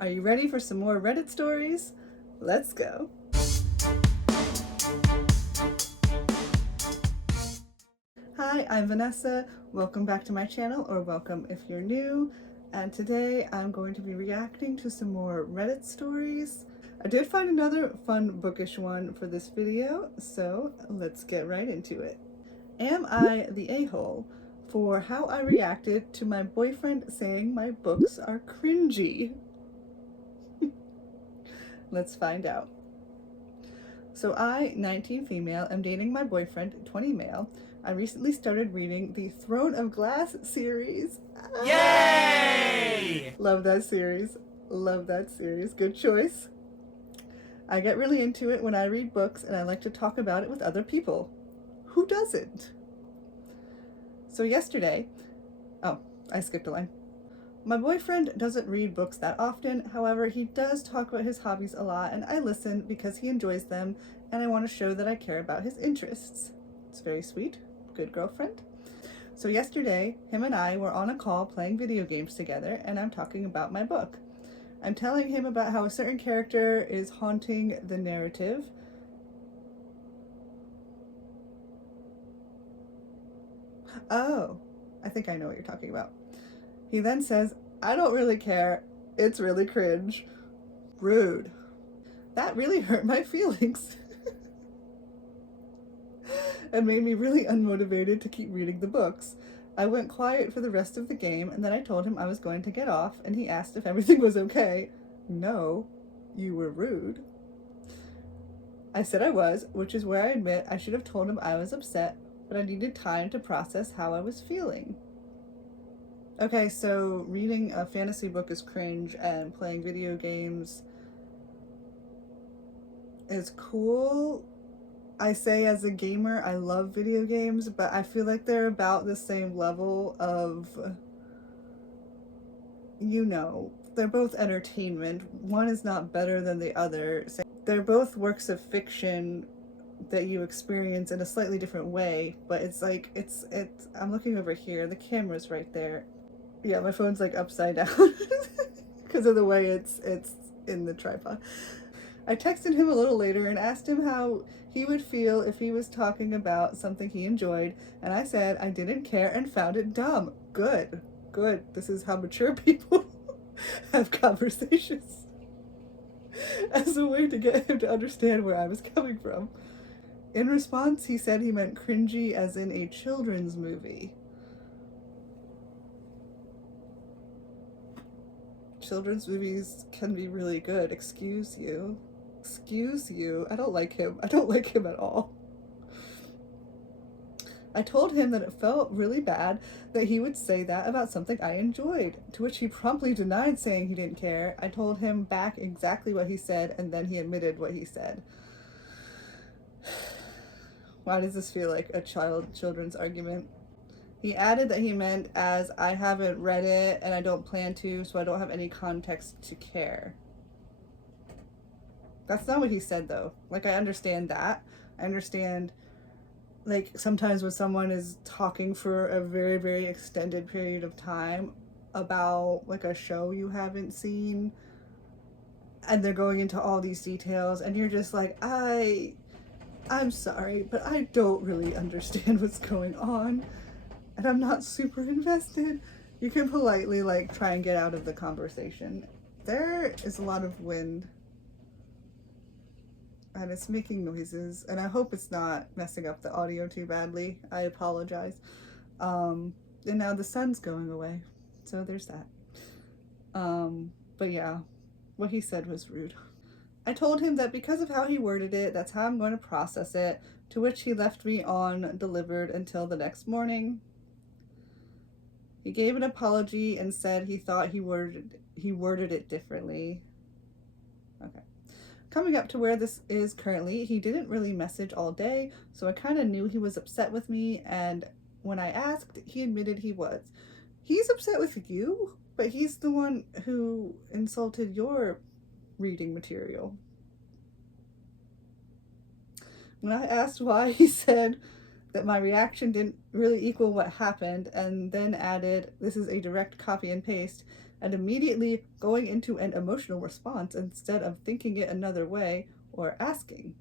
Are you ready for some more Reddit stories? Let's go. Hi, I'm Vanessa. Welcome back to my channel, or welcome if you're new. And today I'm going to be reacting to some more Reddit stories. I did find another fun bookish one for this video, so let's get right into it. Am I the a-hole for how I reacted to my boyfriend saying my books are cringy? Let's find out. So I, 19 female, am dating my boyfriend, 20 male. I recently started reading the Throne of Glass series. Yay! Love that series. Love that series. Good choice. I get really into it when I read books, and I like to talk about it with other people. Who doesn't? So yesterday, oh, I skipped a line. My boyfriend doesn't read books that often, however, he does talk about his hobbies a lot, and I listen because he enjoys them, and I want to show that I care about his interests. It's very sweet. Good girlfriend. So yesterday, him and I were on a call playing video games together, and I'm talking about my book. I'm telling him about how a certain character is haunting the narrative. Oh, I think I know what you're talking about. He then says, I don't really care. It's really cringe. Rude. That really hurt my feelings and made me really unmotivated to keep reading the books. I went quiet for the rest of the game, and then I told him I was going to get off, and he asked if everything was okay. No, you were rude. I said I was, which is where I admit I should have told him I was upset, but I needed time to process how I was feeling. Okay, so reading a fantasy book is cringe, and playing video games is cool. I say as a gamer, I love video games, but I feel like they're about the same level of, you know, they're both entertainment. One is not better than the other. They're both works of fiction that you experience in a slightly different way, but it's like, it's I'm looking over here, the camera's right there. Yeah, my phone's like upside down because of the way it's in the tripod. I texted him a little later and asked him how he would feel if he was talking about something he enjoyed, and I said I didn't care and found it dumb. Good, good. This is how mature people have conversations, as a way to get him to understand where I was coming from. In response, he said he meant cringy as in a children's movie. Children's movies can be really good. Excuse you. Excuse you. I don't like him. I don't like him at all. I told him that it felt really bad that he would say that about something I enjoyed, to which he promptly denied saying he didn't care. I told him back exactly what he said, and then he admitted what he said. Why does this feel like a children's argument? He added that he meant as I haven't read it and I don't plan to, so I don't have any context to care. That's not what he said though. Like, I understand that. I understand, like, sometimes when someone is talking for a very, very extended period of time about like a show you haven't seen, and they're going into all these details, and you're just like, I'm sorry, but I don't really understand what's going on, and I'm not super invested. You can politely like try and get out of the conversation. There is a lot of wind, and it's making noises, and I hope it's not messing up the audio too badly. I apologize. And now the sun's going away, so there's that. But yeah, what he said was rude. I told him that because of how he worded it, that's how I'm going to process it, to which he left me on delivered until the next morning. He gave an apology and said he thought he worded it differently. Okay. Coming up to where this is currently, he didn't really message all day, so I kind of knew he was upset with me, and when I asked, he admitted he was. He's upset with you, but he's the one who insulted your reading material. When I asked why, he said that my reaction didn't really equal what happened, and then added, this is a direct copy and paste, and immediately going into an emotional response instead of thinking it another way or asking.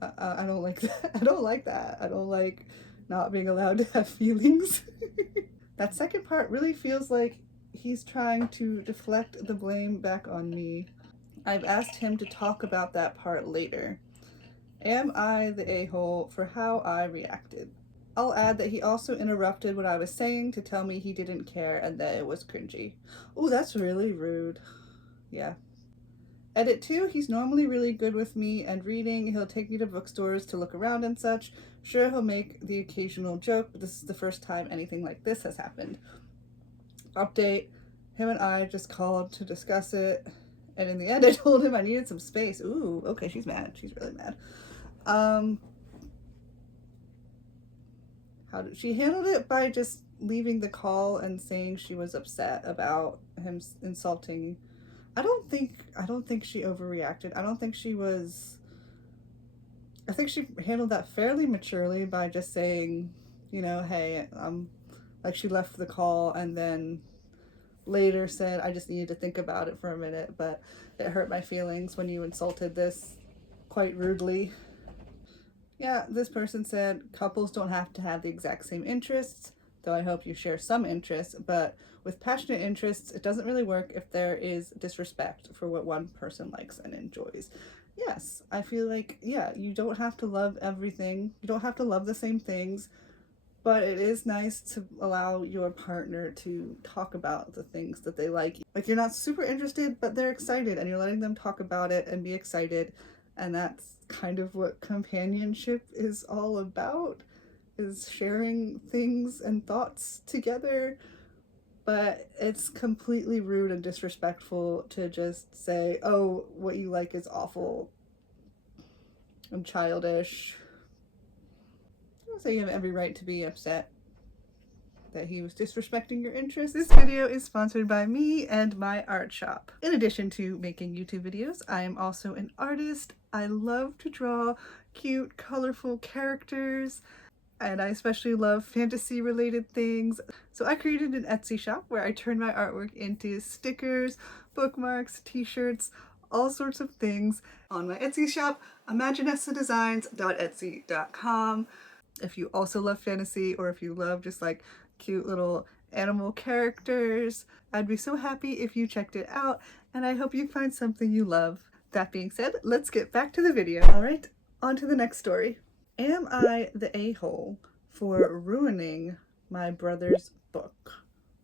I don't like that. I don't like that. I don't like not being allowed to have feelings. That second part really feels like he's trying to deflect the blame back on me. I've asked him to talk about that part later. Am I the a-hole for how I reacted? I'll add that he also interrupted what I was saying to tell me he didn't care and that it was cringy. Oh, that's really rude. Yeah. Edit 2, he's normally really good with me and reading. He'll take me to bookstores to look around and such. Sure, he'll make the occasional joke, but this is the first time anything like this has happened. Update, him and I just called to discuss it, and in the end I told him I needed some space. Ooh, okay, she's mad. She's really mad. How did she handled it? By just leaving the call and saying she was upset about him insulting. I don't think she overreacted. I think she handled that fairly maturely by just saying, you know, hey, like she left the call and then later said, I just needed to think about it for a minute, but it hurt my feelings when you insulted this quite rudely. Yeah, this person said couples don't have to have the exact same interests, though I hope you share some interests, but with passionate interests, it doesn't really work if there is disrespect for what one person likes and enjoys. Yes, I feel like, yeah, you don't have to love everything. You don't have to love the same things, but it is nice to allow your partner to talk about the things that they like. Like, you're not super interested, but they're excited, and you're letting them talk about it and be excited, and that's kind of what companionship is all about, is sharing things and thoughts together. But it's completely rude and disrespectful to just say, oh, what you like is awful and childish. So you have every right to be upset that he was disrespecting your interests. This video is sponsored by me and my art shop. In addition to making YouTube videos, I am also an artist. I love to draw cute, colorful characters, and I especially love fantasy related things. So I created an Etsy shop where I turn my artwork into stickers, bookmarks, t-shirts, all sorts of things. On my Etsy shop, ImaginessaDesigns.etsy.com. If you also love fantasy, or if you love just like cute little animal characters, I'd be so happy if you checked it out, and I hope you find something you love. That being said, let's get back to the video. All right, on to the next story. Am I the a-hole for ruining my brother's book?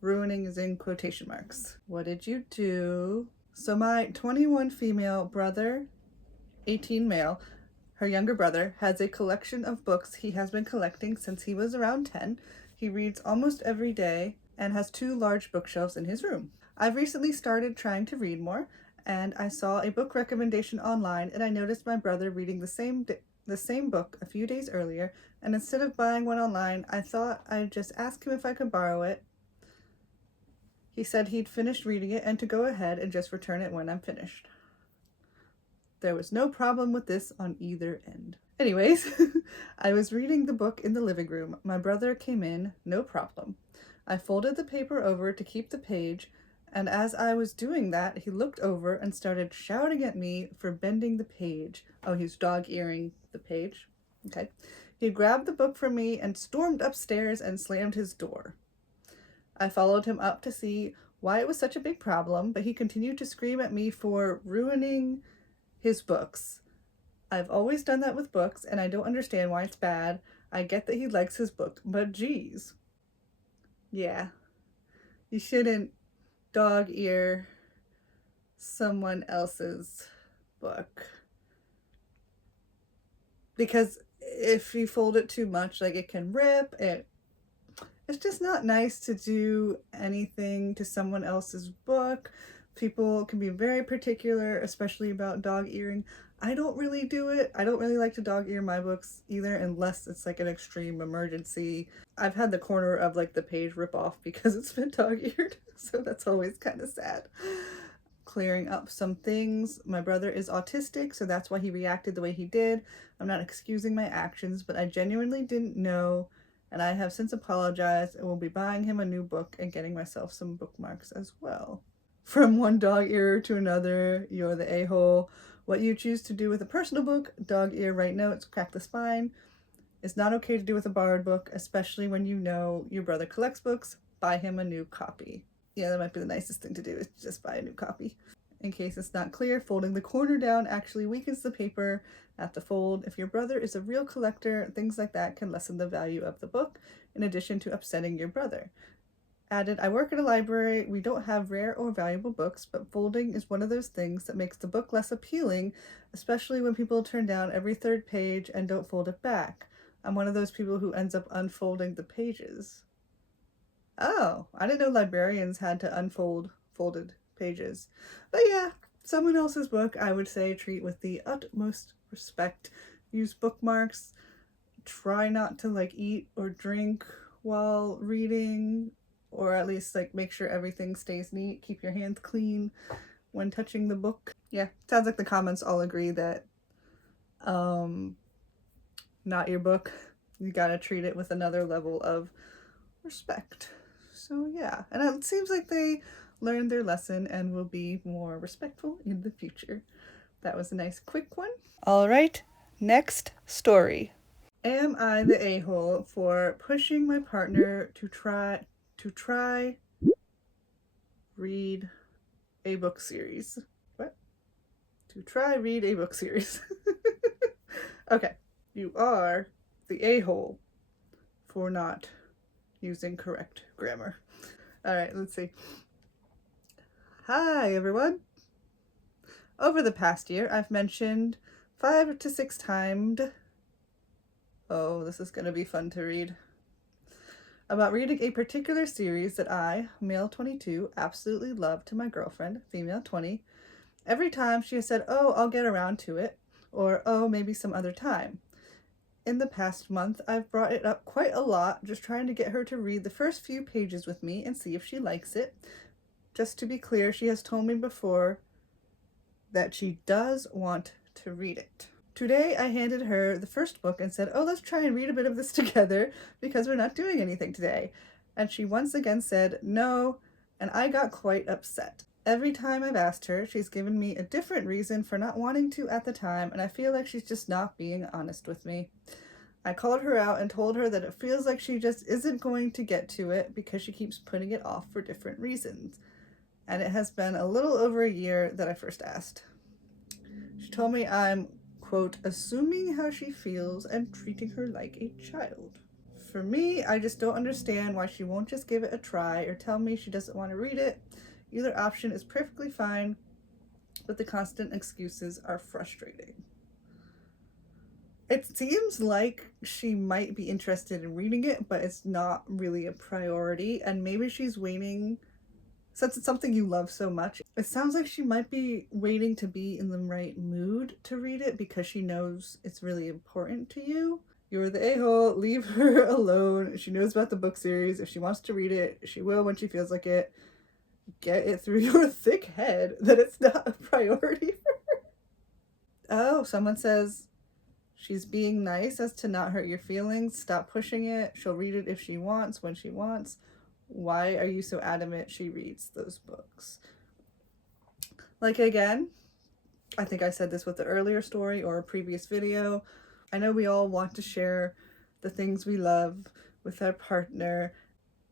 Ruining is in quotation marks. What did you do? So my 21 female brother, 18 male, her younger brother, has a collection of books he has been collecting since he was around 10. He reads almost every day and has 2 large bookshelves in his room. I've recently started trying to read more, and I saw a book recommendation online, and I noticed my brother reading the same book a few days earlier, and instead of buying one online, I thought I'd just ask him if I could borrow it. He said he'd finished reading it and to go ahead and just return it when I'm finished. There was no problem with this on either end. Anyways, I was reading the book in the living room. My brother came in, no problem. I folded the paper over to keep the page, and as I was doing that, he looked over and started shouting at me for bending the page. Oh, he's dog-earing the page. Okay. He grabbed the book from me and stormed upstairs and slammed his door. I followed him up to see why it was such a big problem, but he continued to scream at me for ruining his books. I've always done that with books, and I don't understand why it's bad. I get that he likes his book, but geez. Yeah. You shouldn't dog ear someone else's book. Because if you fold it too much, like, it can rip. It's just not nice to do anything to someone else's book. People can be very particular, especially about dog earing. I don't really do it. I don't really like to dog ear my books either, unless it's like an extreme emergency. I've had the corner of like the page rip off because it's been dog eared, so that's always kind of sad. Clearing up some things. My brother is autistic, so that's why he reacted the way he did. I'm not excusing my actions, but I genuinely didn't know and I have since apologized and will be buying him a new book and getting myself some bookmarks as well. From one dog ear to another, you're the a-hole. What you choose to do with a personal book, dog ear, write notes, crack the spine, is not okay to do with a borrowed book, especially when you know your brother collects books. Buy him a new copy. Yeah, that might be the nicest thing to do, is just buy a new copy. In case it's not clear, folding the corner down actually weakens the paper at the fold. If your brother is a real collector, things like that can lessen the value of the book, in addition to upsetting your brother. Added, I work at a library. We don't have rare or valuable books, but folding is one of those things that makes the book less appealing, especially when people turn down every third page and don't fold it back. I'm one of those people who ends up unfolding the pages. Oh, I didn't know librarians had to unfold folded pages. But yeah, someone else's book, I would say treat with the utmost respect. Use bookmarks. Try not to like eat or drink while reading, or at least like make sure everything stays neat. Keep your hands clean when touching the book. Yeah, sounds like the comments all agree that not your book. You gotta treat it with another level of respect. So yeah, and it seems like they learned their lesson and will be more respectful in the future. That was a nice quick one. All right, next story. Am I the a-hole for pushing my partner to try read a book series? What? To try read a book series. Okay, you are the a-hole for not using correct grammar. All right, let's see. Hi, everyone. Over the past year, I've mentioned 5 to 6 times. Oh, this is going to be fun to read. About reading a particular series that I, male 22, absolutely love to my girlfriend, female 20. Every time she has said, oh, I'll get around to it, or oh, maybe some other time. In the past month, I've brought it up quite a lot, just trying to get her to read the first few pages with me and see if she likes it. Just to be clear, she has told me before that she does want to read it. Today, I handed her the first book and said, oh, let's try and read a bit of this together because we're not doing anything today. And she once again said no, and I got quite upset. Every time I've asked her, she's given me a different reason for not wanting to at the time, and I feel like she's just not being honest with me. I called her out and told her that it feels like she just isn't going to get to it because she keeps putting it off for different reasons. And it has been a little over a year that I first asked. She told me I'm, quote, assuming how she feels and treating her like a child. For me, I just don't understand why she won't just give it a try or tell me she doesn't want to read it. Either option is perfectly fine, but the constant excuses are frustrating. It seems like she might be interested in reading it, but it's not really a priority, and maybe she's waiting, since it's something you love so much, it sounds like she might be waiting to be in the right mood to read it because she knows it's really important to you. You're the a-hole, leave her alone. She knows about the book series. If she wants to read it, she will when she feels like it. Get it through your thick head that it's not a priority for her. Oh, someone says she's being nice as to not hurt your feelings. Stop pushing it. She'll read it if she wants, when she wants. Why are you so adamant she reads those books? Like, again, I think I said this with the earlier story or a previous video. I know we all want to share the things we love with our partner,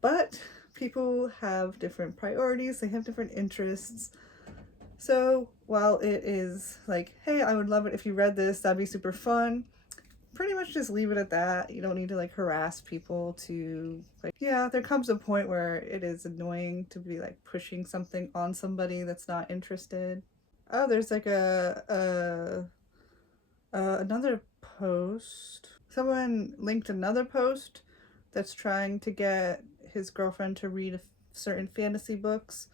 but people have different priorities, they have different interests. So while it is like, hey, I would love it if you read this, that'd be super fun, pretty much just leave it at that. You don't need to like harass people to like, yeah, there comes a point where it is annoying to be like pushing something on somebody that's not interested. Oh, there's like another post. Someone linked another post that's trying to get his girlfriend to read certain fantasy books.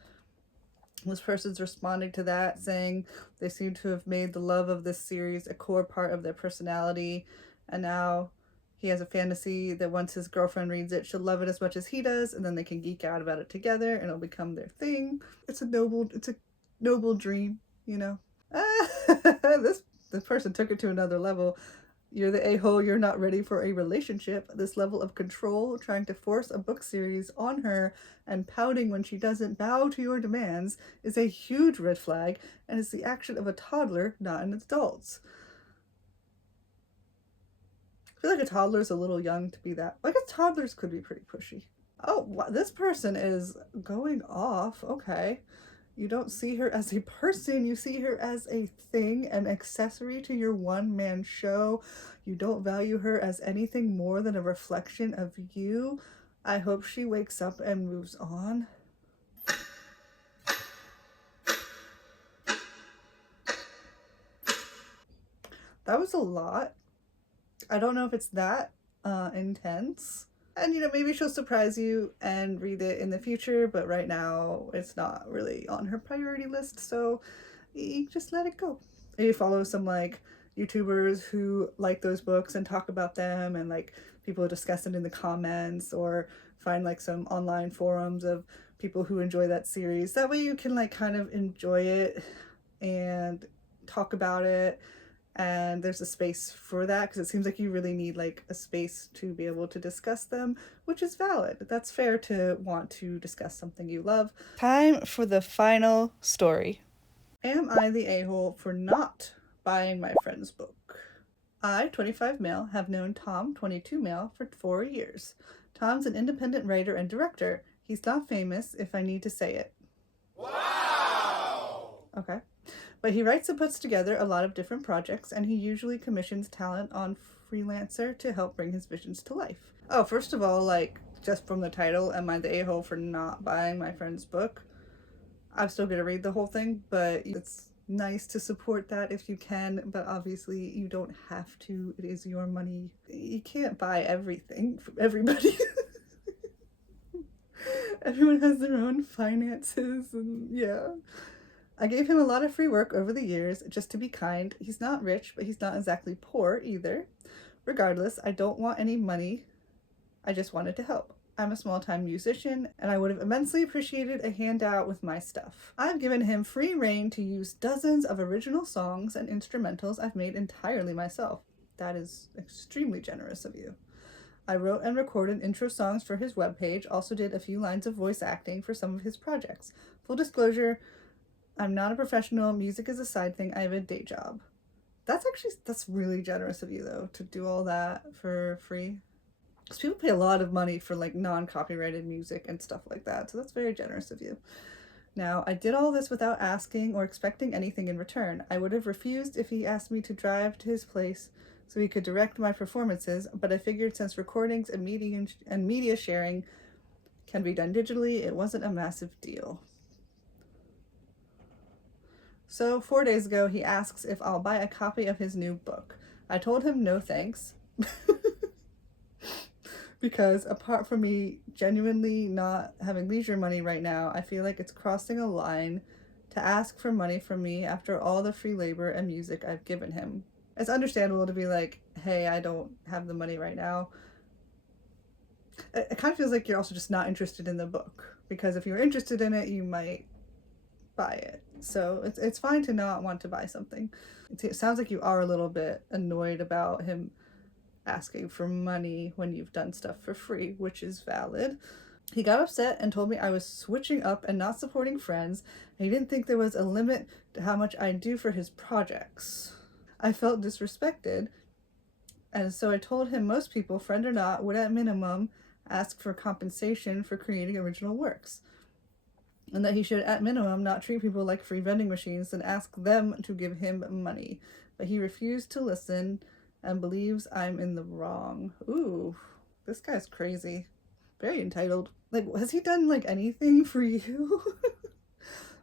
This person's responding to that, saying they seem to have made the love of this series a core part of their personality, and now he has a fantasy that once his girlfriend reads it, she'll love it as much as he does, and then they can geek out about it together, and it'll become their thing. It's a noble dream, you know. The person took it to another level. You're the a-hole, you're not ready for a relationship. This level of control, trying to force a book series on her and pouting when she doesn't bow to your demands, is a huge red flag and is the action of a toddler, not an adult. I feel like a toddler is a little young to be that. Like, toddlers could be pretty pushy. Oh, wow, this person is going off. Okay. You don't see her as a person, you see her as a thing, an accessory to your one-man show. You don't value her as anything more than a reflection of you. I hope she wakes up and moves on. That was a lot. I don't know if it's that intense. And, maybe she'll surprise you and read it in the future, but right now it's not really on her priority list, so you just let it go. And you follow some, like, YouTubers who like those books and talk about them, and, like, people discuss it in the comments, or find, like, some online forums of people who enjoy that series. That way you can, like, kind of enjoy it and talk about it, and there's a space for that, because it seems like you really need, like, a space to be able to discuss them, which is valid. That's fair to want to discuss something you love. Time for the final story. Am I the a-hole for not buying my friend's book? I, 25 male, have known Tom, 22 male, for 4 years. Tom's an independent writer and director. He's not famous, if I need to say it. Wow! Okay. But he writes and puts together a lot of different projects, and he usually commissions talent on Freelancer to help bring his visions to life. Oh, first of all, like, just from the title, am I the a-hole for not buying my friend's book? I'm still gonna read the whole thing, but it's nice to support that if you can, but obviously you don't have to. It is your money. You can't buy everything from everybody. Everyone has their own finances, and yeah. I gave him a lot of free work over the years, just to be kind. He's not rich, but he's not exactly poor either. Regardless, I don't want any money. I just wanted to help. I'm a small-time musician, and I would have immensely appreciated a handout with my stuff. I've given him free rein to use dozens of original songs and instrumentals I've made entirely myself. That is extremely generous of you. I wrote and recorded intro songs for his webpage, also did a few lines of voice acting for some of his projects. Full disclosure, I'm not a professional. Music is a side thing. I have a day job. That's really generous of you, though, to do all that for free. Because people pay a lot of money for, like, non-copyrighted music and stuff like that, so that's very generous of you. Now, I did all this without asking or expecting anything in return. I would have refused if he asked me to drive to his place so he could direct my performances, but I figured since recordings and media sharing can be done digitally, it wasn't a massive deal. So 4 days ago, he asks if I'll buy a copy of his new book. I told him no thanks. Because apart from me genuinely not having leisure money right now, I feel like it's crossing a line to ask for money from me after all the free labor and music I've given him. It's understandable to be like, hey, I don't have the money right now. It kind of feels like you're also just not interested in the book, because if you're interested in it, you might buy it. So it's fine to not want to buy something. It sounds like you are a little bit annoyed about him asking for money when you've done stuff for free, which is valid. He got upset and told me I was switching up and not supporting friends, and he didn't think there was a limit to how much I'd do for his projects. I felt disrespected, and so I told him most people, friend or not, would at minimum ask for compensation for creating original works, and that he should at minimum not treat people like free vending machines and ask them to give him money. But he refused to listen and believes I'm in the wrong. Ooh, this guy's crazy. Very entitled. Like, has he done, like, anything for you?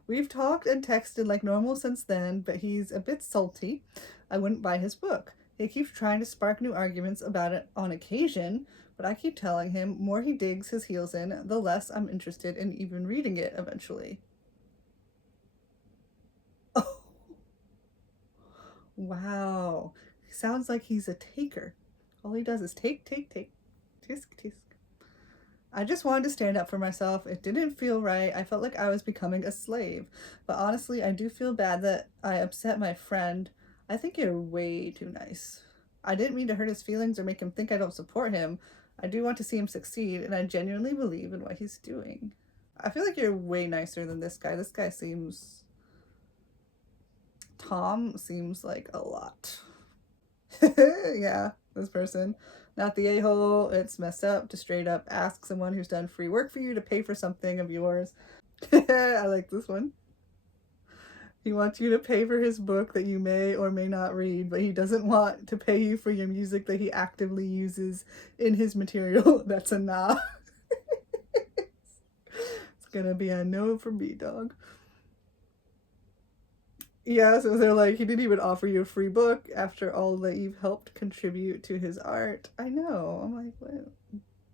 We've talked and texted like normal since then, but he's a bit salty. I wouldn't buy his book. He keeps trying to spark new arguments about it on occasion, but I keep telling him more he digs his heels in, the less I'm interested in even reading it eventually. Oh, wow. Sounds like he's a taker. All he does is take, take, take. Tisk, tisk. I just wanted to stand up for myself. It didn't feel right. I felt like I was becoming a slave. But honestly, I do feel bad that I upset my friend. I think you're way too nice. I didn't mean to hurt his feelings or make him think I don't support him. I do want to see him succeed, and I genuinely believe in what he's doing. I feel like you're way nicer than this guy. This guy seems... Tom seems like a lot. Yeah, this person. Not the a-hole. It's messed up to straight up ask someone who's done free work for you to pay for something of yours. I like this one. He wants you to pay for his book that you may or may not read, but he doesn't want to pay you for your music that he actively uses in his material. That's a nah. It's gonna be a no for me, dog. Yeah, so they're like, he didn't even offer you a free book after all that you've helped contribute to his art. I know. I'm like, what?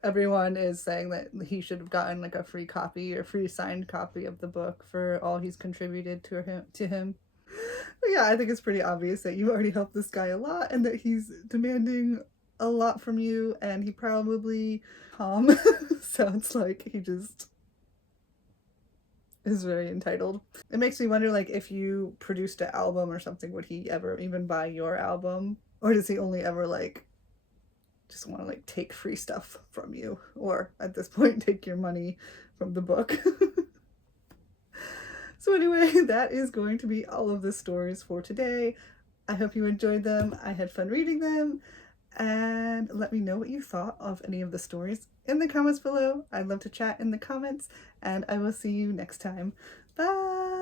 Everyone is saying that he should have gotten like a free copy or free signed copy of the book for all he's contributed to him. But yeah, I think it's pretty obvious that you already helped this guy a lot and that he's demanding a lot from you, and he probably sounds like he just is very entitled. It makes me wonder, like, if you produced an album or something, would he ever even buy your album? Or does he only ever like just want to like take free stuff from you, or at this point take your money from the book? So anyway, that is going to be all of the stories for today. I hope you enjoyed them. I had fun reading them, and let me know what you thought of any of the stories in the comments below. I'd love to chat in the comments, and I will see you next time. Bye!